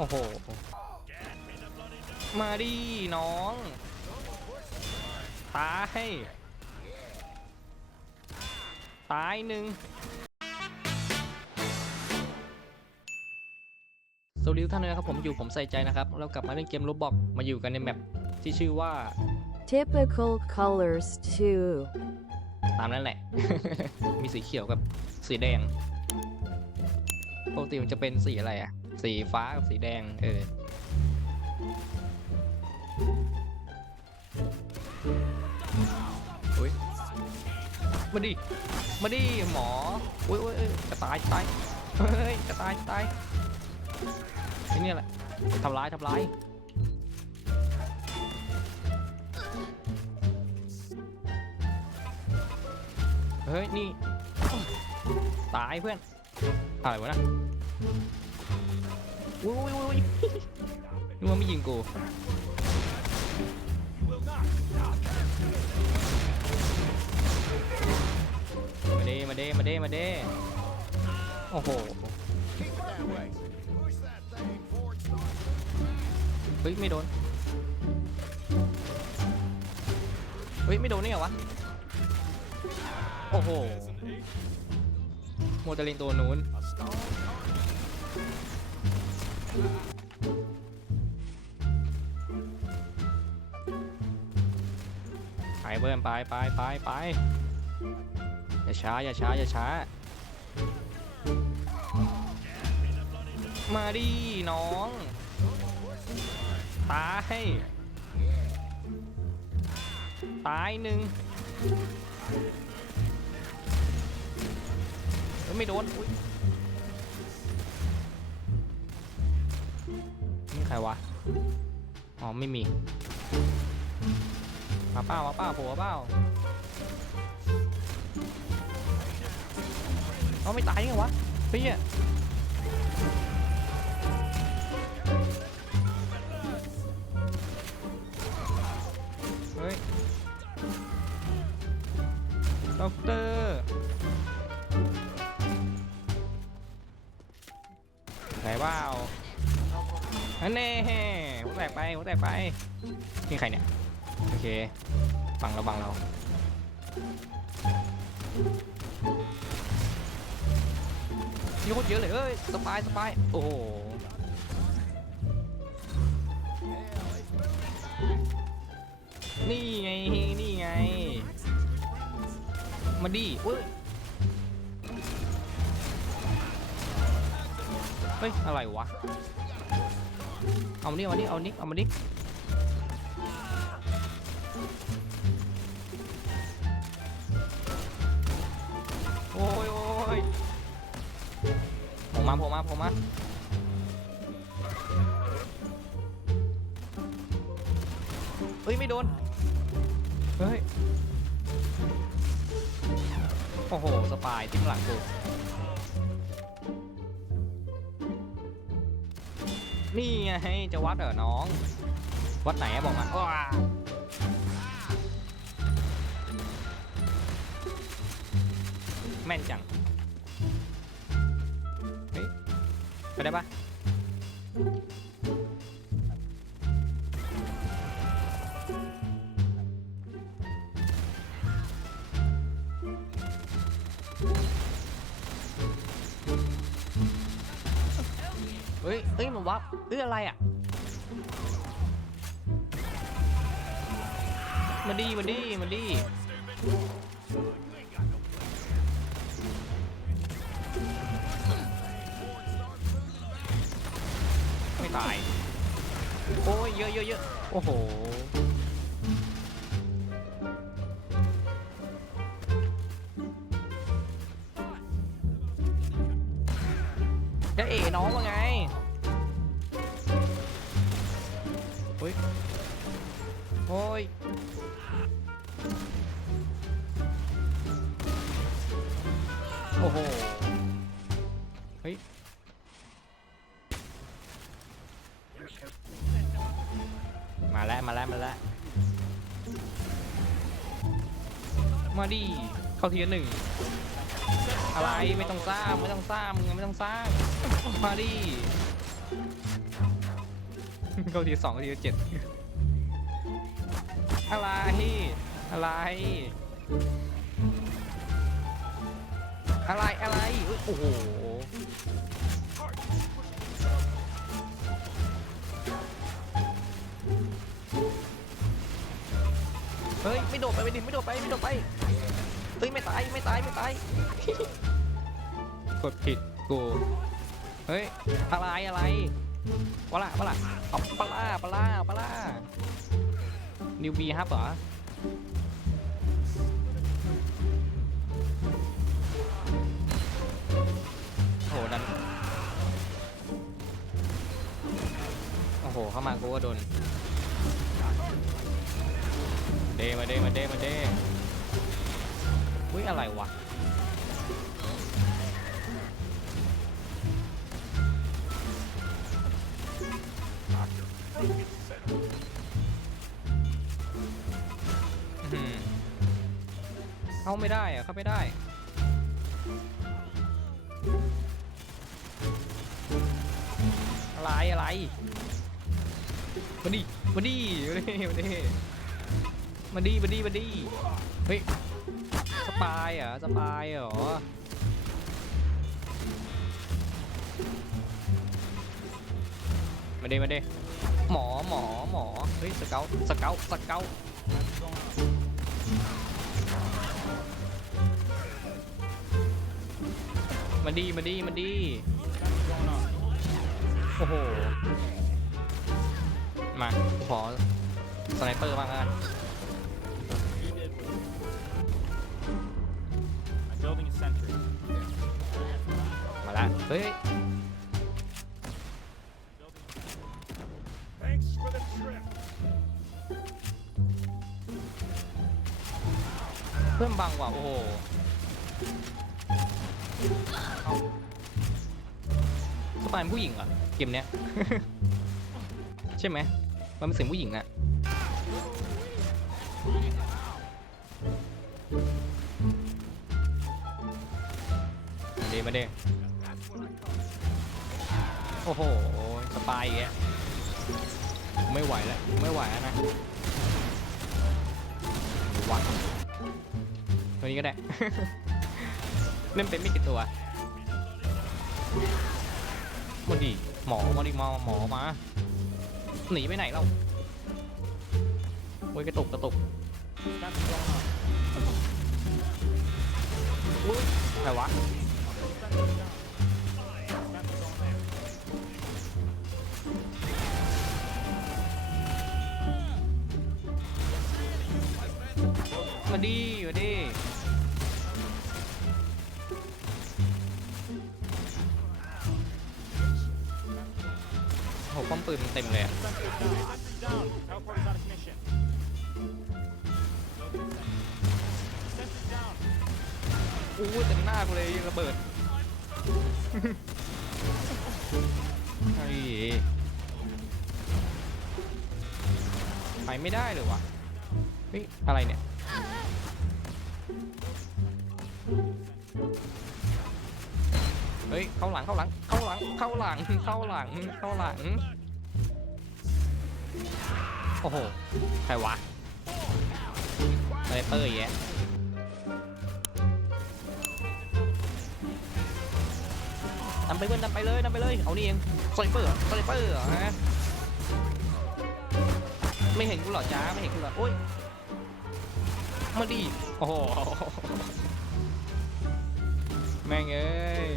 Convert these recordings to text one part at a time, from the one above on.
โอ้โห มาดิน้อง ตาย ตายหนึ่งสวัสดีทุกท่านเลยนะครับ ผมอยู่ผมใส่ใจนะครับ เรากลับมาเล่นเกมโรบอกมาอยู่กันในแมปที่ชื่อว่า Typical colors too. ตามนั้นแหละ มีสีเขียวกับสีแดง ปกติมันจะเป็นสีอะไรอะ สีฟ้ากับสีแดง เออ อุ้ย มาดิ มาดิหมอ อุ้ยอุ้ยจะตายจะตาย เฮ้ยจะตายจะตายไอ้นี่แหละทำร้ายทำร้ายเฮ้ย นี่ ตายเพื่อน อะไรวะนะ อุ้ยอุ้ยอุ้ยนึกว่าไม่ยิงกูมาเด้มาเด้มาเด้มาเด้โอ้โหเฮ้ยไม่โดนเฮ้ยไม่โดนนี่เหรอวะโอ้โหโมเดลินตัวนู้น ไปเบิ้มไปไปไปไปอย่าช้าอย่าช้าอย่าช้า มาดิน้อง ตาย ตายหนึ่งเอ้ยไม่โดนอุ้ย ครวะ อ๋อ ไม่มี มาเป้ามาเป้าโผล่เป้าเอาไม่ตายไงวะเฮ้ยเฮ้ยด็อกเตอร์ไหนว่า อันแน่หัวแตกไปหัวแตกไปนี่ใครเนี่ย โอเคฟังเราบังเรามีคนเยอะเลยเอ้ยสปายสปายโอ้โหนี่ไงนี่ไง มาดิเว้ยเฮ้ย อะไรวะ เอามานี่เอามานี่เอามานี่เอามานี่ นี่ไงจะวัดเหรอน้อง วัดไหนอะบอกมาว้าแม่นจัง เฮ้ย ไปได้ปะ วับเฮ้ออะไรอะมาดีมาดีมาดีไม่ตาย โอ้ยเยอะเยอะเยอะโอ้โห มาดิเข้าทีละหนึ่งอะไรไม่ต้องสร้างไม่ต้องสร้างมึงไม่ต้องสร้างมาดิเข้าทีสองเข้าทีเจ็ดอะไรอะไรอะไรอะไรอุ๊ยโอ้โห เฮ้ยไม่โดดไปไม่ดิไม่โดดไปไม่โดดไปเฮ้ยไม่ตายไม่ตายไม่ตายกดผิดกูเฮ้ยอะไรอะไรปะละปะละเอาปะล่าปะล่าปะล่านิวบีฮับเหรอโอ้โหดันโอ้โหเข้ามากูก็โดน เดมาเดมาเดมาเดอุ้ยอะไรวะเข้าไม่ได้อะเข้าไม่ได้อะไรอะไรมาดิมาดิมาดิมาดิ มาดิมาดิมาดิเฮ้ยสปายเหรอสปายเหรอมาดิมาดิหมอหมอหมอเฮ้ยสเกลสเกลสเกลมาดีมาดีมาดีโอ้โหมาขอสไนเปอร์บ้างกัน building a sentry. มาละเฮ้ย Thanks for the trip. เพื่อนบังว่ะโอ้โหเอาสปายเป็นผู้หญิงเหรอเกมเนี้ย ใช่ไหมมันเป็นเสียงผู้หญิงอะ มาเดมาเดโอ้โหสปายอีกแกไม่ไหวแล้วไม่ไหวแล้วนะวัดตัวนี้ก็ได้ เล่นเป็นไม่กี่ตัวมาดิหมอมาดิมาหมอมา หนีไปไหนเราโอ้ยกระตุกกระตุก That's going on. อุ้ยอะไรวะ That's going there. มาดีมาดีโหป้อมปืนมันเต็มเลยอู้เต็มหน้ากูเลยระเบิด ไอ้ไปไม่ได้เลยวะเฮ้ยอะไรเนี่ย เฮ้ย เข้าหลัง เข้าหลัง เข้าหลัง เข้าหลัง เข้าหลัง เข้าหลัง โอ้โห ใครวะอะไรเปอร์แยะ นำไปเพื่อนนำไปเลยนำไปเลย เอานี่เองสไนเปอร์สไนเปอร์ฮะไม่เห็นกูหรอจ้าไม่เห็นกูหรอโอ๊ยมาดิโอ้โหแม่งเอ้ย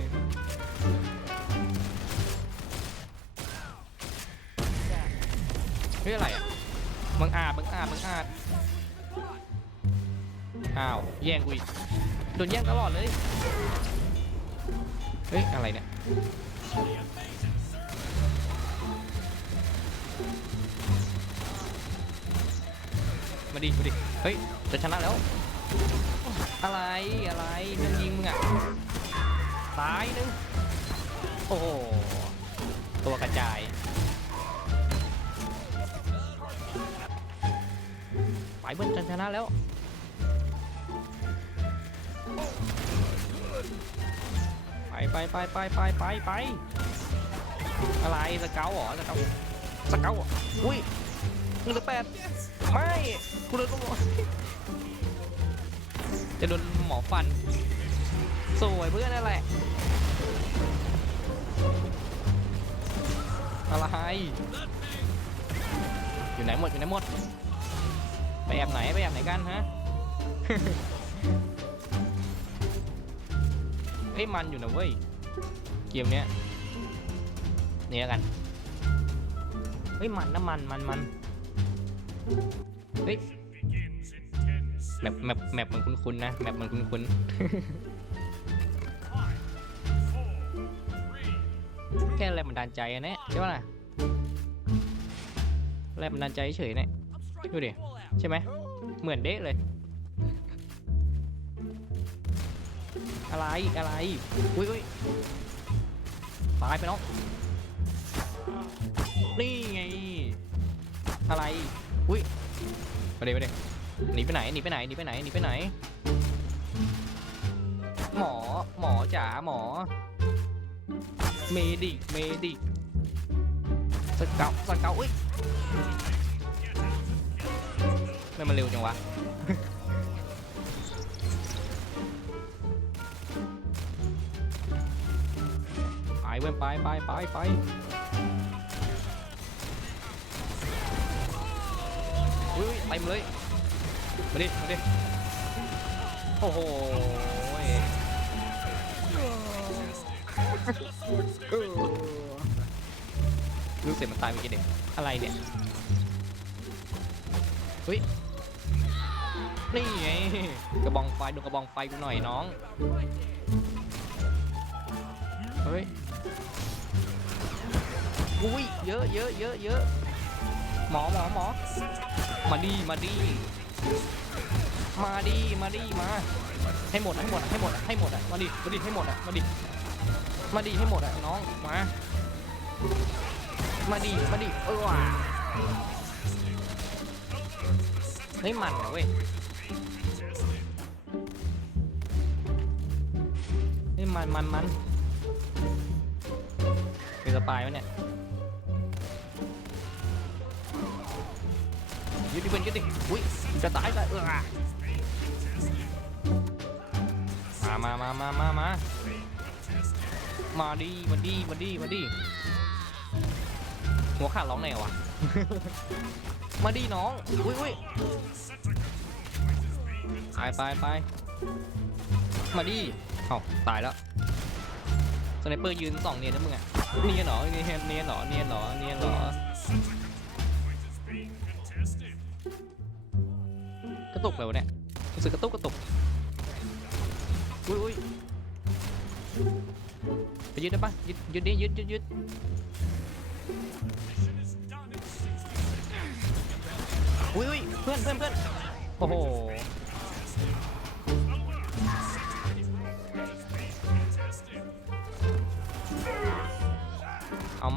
เฮ้ยอะไรอะมึงอาจมึงอาจมึงอาจอ้าวแย่งกูอีกโดนแย่งตลอดเลยเฮ้ยอะไรเนี่ย มาดิมาดิ เฮ้ย จะชนะแล้ว อะไร อะไรมึงยิงมึงอะ ตายหนึง โอ้โห ตัวกระจาย ไปเบิ้ลจะชนะแล้ว ไปไปไปไปไปไปไปอะไรสเกลเหรอสเกลสเกลอะอุ้ยหนึ่งหรือแปดไม่กูโดนหมอจะโดนหมอฟันสวยเพื่อนนั่นแหละอะไรอยู่ไหนหมดอยู่ไหนหมดไปแอบไหนไปแอบไหนกันฮะ เฮ้ยมันอยู่นะเว้ย เกมเนี้ยนี่แล้วกัน เฮ้ยมันนะมันมันมันเฮ้ยแมปแมปแมปมันคุ้นๆนะแมปมันคุ้นๆแค่แรงบันดาลใจอะเนี่ยใช่ป่ะล่ะแรงบันดาลใจเฉยเนี่ยดูดิใช่ไหมเหมือนเด๊ะเลย อะไรอะไรอุ้ยอุ้ยตายไปน้องนี่ไง อะไรอุ้ยไปเดี๋ยวไปเดี๋ยวหนีไปไหนหนีไปไหนหนีไปไหนหนีไปไหน หมอหมอจ๋าหมอ เมดิกเมดิกสเกาสเกาอุ้ยไม่มันเร็วจังวะ เว้ยไปไปไปไปอุ้ยเต็มเลยมาดิมาดิโอ้โหลูกเสร็จมันตายเมื่อกี้เด็กอะไรเนี่ยเฮ้ยนี่ไงกระบองไฟดูกระบองไฟกูหน่อยน้องเฮ้ย อุ้ยเยอะเยอะเยอะเยอะหมอหมอหมอมาดีมาดีมาดีมาดีมา ให้หมดให้หมดให้หมดให้หมดอะมาดิมาดิให้หมดอะมาดิมาดิให้หมดอะน้องมามาดิมาดิเออว่ะเฮ้ยมันนะเว้ยเฮ้ยมันมันมัน เป็นสปายไหมเนี่ยยึดดิเพื่อนยึดดิอุ้ยจะตายจะเออมามามามามามามาดีมาดีมาดีมาดีหัวขาดร้องไงวะ มาดีน้อง อุ้ยอุ้ยไปไปไปมาดีเอ้าตายแล้ว สไนเปอร์ยืนสองเนียนนะมึงอะเนียนหรอเนียนเนียนหรอเนียนหรอเนียนหรอกระตุกเลยวะเนี่ยรู้สึกกระตุกกระตุกอุ้ยอุ้ยไปยึดได้ปะยึดยึดดิยึดยึดยึดอุ้ยอุ้ยเพื่อนเพื่อนเพื่อนโอ้โห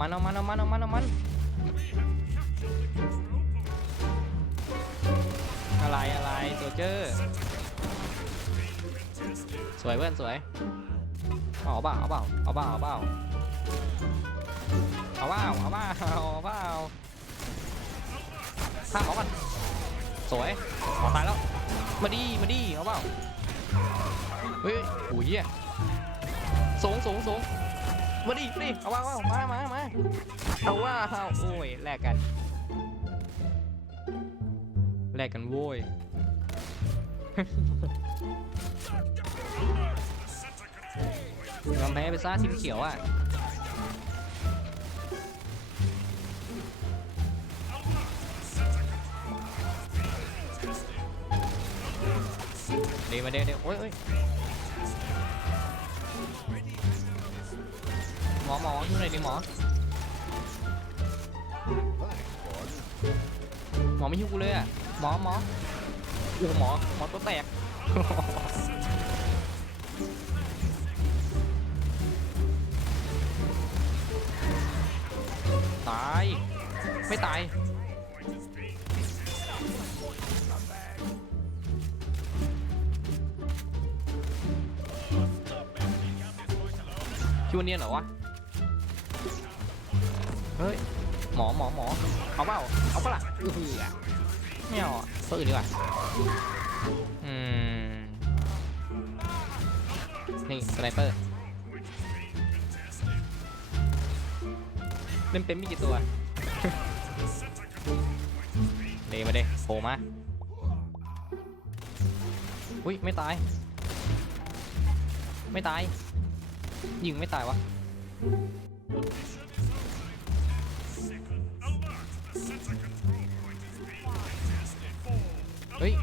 มันเอามันเอามันเอามันเอามันอะไรอะไรตัวเจอสวยเพื่อนสวยเอาเปล่าเอาเปล่าเอาเปล่าเอาเปล่าเอาเปล่าเอาเปล่าเอาเปล่าข้ามเอากันสวยขอตายแล้วมาดีมาดีเอาเปล่าเฮ้ยโอ้ยเหี้ยสูงสูงสูง มาดีมาดีเอาเปล่าเอามามามาเอาว่าโอ้ยแลกกันแลกกันโว้ยยอมแพ้ไปซ่าทีเขียวอะเดี๋ยวมาเดี๋ยวเดี๋ยวโอ้ย หมอหมอช่วยหน่อยดิหมอ หมอไม่ช่วกูเลยอะ หมอหมอโอ้โหหมอหมอตัวแตก ตาย ไม่ตาย คิวเนียนเหรอวะ เฮ้ย หมอหมอหมอเอาเปล่าเอาเปล่าล่ะเออไม่เอาอะตัวอื่นดีกว่าอืมนี่สไนเปอร์เล่นเป็นไม่กี่ตัวเดมาเดโผล่มาอุ้ยไม่ตาย ไม่ตาย ยิงไม่ตายวะ เฮ้ย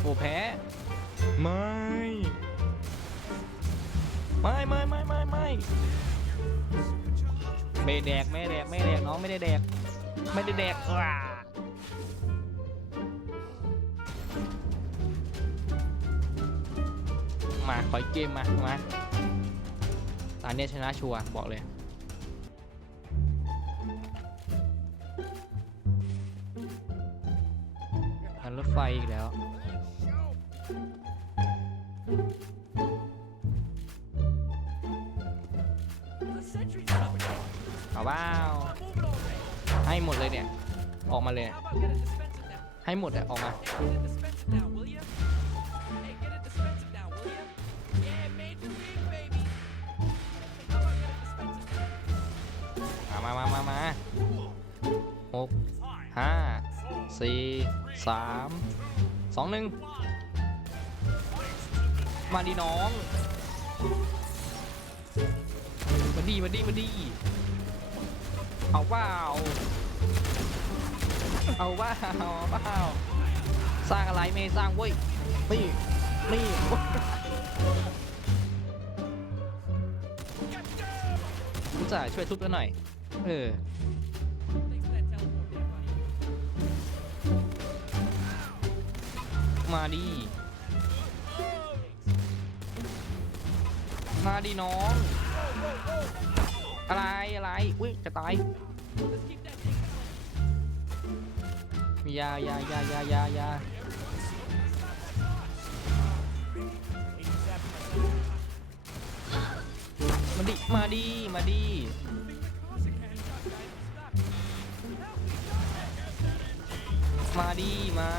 โอ้แพ้ ไม่ ไม่ไม่ไม่ไม่ไม่ไม่แดกไม่แดกไม่แดกน้องไม่ได้แดก ไม่ได้แดกว้ามา ขออีกเกมมา มาตอนนี้ชนะชัวร์บอกเลย ฟอีกแล้ว เอาว้าวให้หมดเลยเนี่ย ออกมาเลย ให้หมดอะออกมา มามามามามาหก สี่สามสองหนึ่งมาดีน้องมาดีมาดีมาดีเอาเปล่าเอาเปล่าเอาเปล่าสร้างอะไรไม่สร้างเว้ยนี่นี่กูจะช่วยทุบแล้วหน่อย เออ มาดีมาดีน้อง อะไรอะไร อุ้ยจะตายยายายายายายามาดิ มาดีมาดีมาดีมา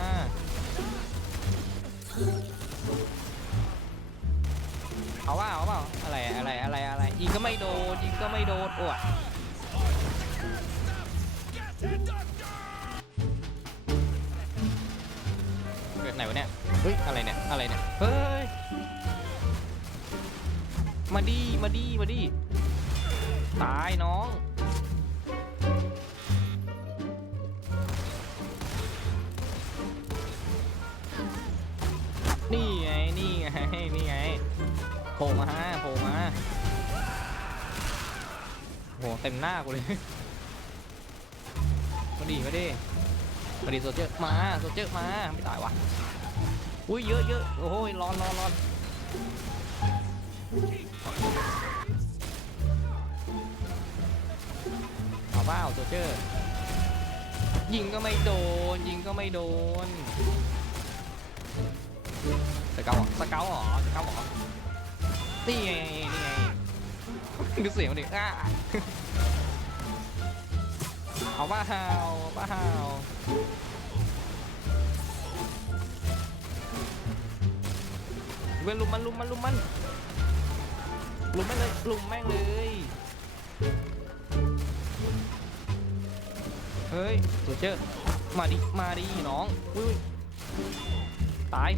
เอาว่าเอาเปล่าอะไรอะไรอะไรอะไรยิงก็ไม่โดนยิงก็ไม่โดนโอ้ยเกิดไหนวะเนี่ยเฮ้ยอะไรเนี่ยอะไรเนี่ยเฮ้ยมาดีมาดีมาดีตายน้อง นี่ไง นี่ไง นี่ไงโผล่มาฮะโผล่มาโหเต็มหน้ากูเลย มาดีมาดีมาดีโซเจอร์มาโซเจอร์มา ไม่ตายวะอุ้ยเยอะเยอะโอ้ยร้อนร้อนร้อนเอาเปล่าโซเจอร์ยิงก็ไม่โดน ยิงก็ไม่โดน สเกาเหรอสเกาเหรอสเกาเหรอนี่ไงนี่ไงดูเสียงมันดิอะเอาเปล่าเอาเปล่าเว้ยลุมมันลุมมันลุมมันลุมแม่งเลยลุมแม่งเลยเฮ้ยตัวเจอมาดิมาดิน้องอุ้ย ตาย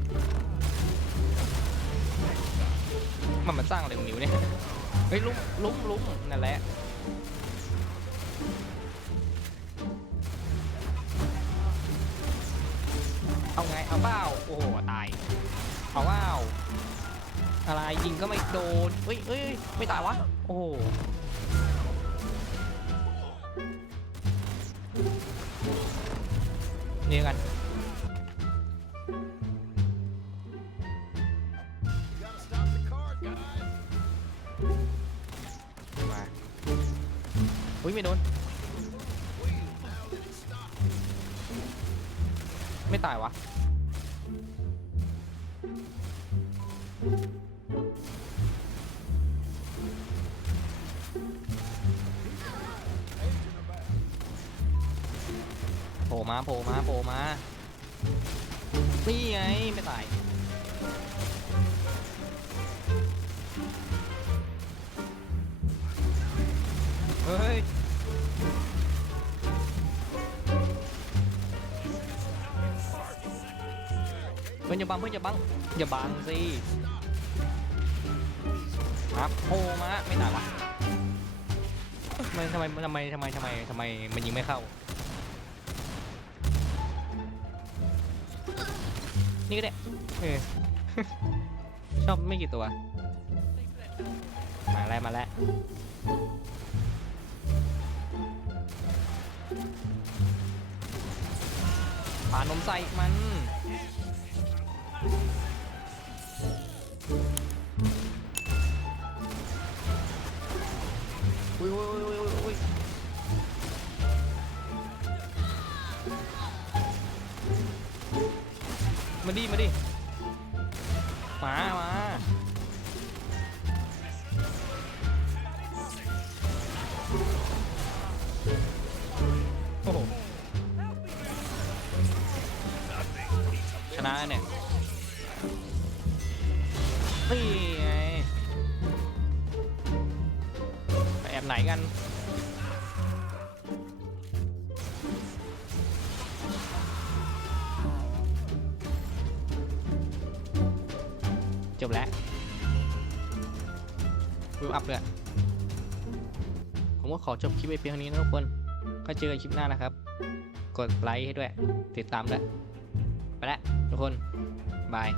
มันมันสร้างอะไรของนิวเนี่ย เฮ้ยลุ้มลุ้มลุ้มนั่นแหละ เอาไง เอาเปล่าโอ้โห ตาย เอาเปล่าอะไรยิงก็ไม่โดนเฮ้ยเฮ้ยเฮ้ยไม่ตายวะ โอ้โหนี่กัน ผล่มาโผล่มาโผล่มานี่ไงไม่ตายเฮ้ยเพื่อนอย่าบังเพื่อนอย่าบังอย่าบังสิครับโผล่มาไม่ตายวะทำไมทำไมทำไมทำไมทำไมทำไมมันยิงไม่เข้า นี่ก็ได้เออ ชอบไม่กี่ตัว มาแล้วมาแล้วปานมใส่มันอุ้ยอุ้ย มาดิมาดิมามาโอ้โหชนะแล้วเนี่ยนี่ไงไปแอบไหนกัน แล้ววิวอัพเลยผมก็ขอจบคลิปไปเพียงเท่านี้นะทุกคน ก็เจอกันคลิปหน้านะครับ กดไลค์ให้ด้วย ติดตามด้วย ไปแล้วทุกคน บาย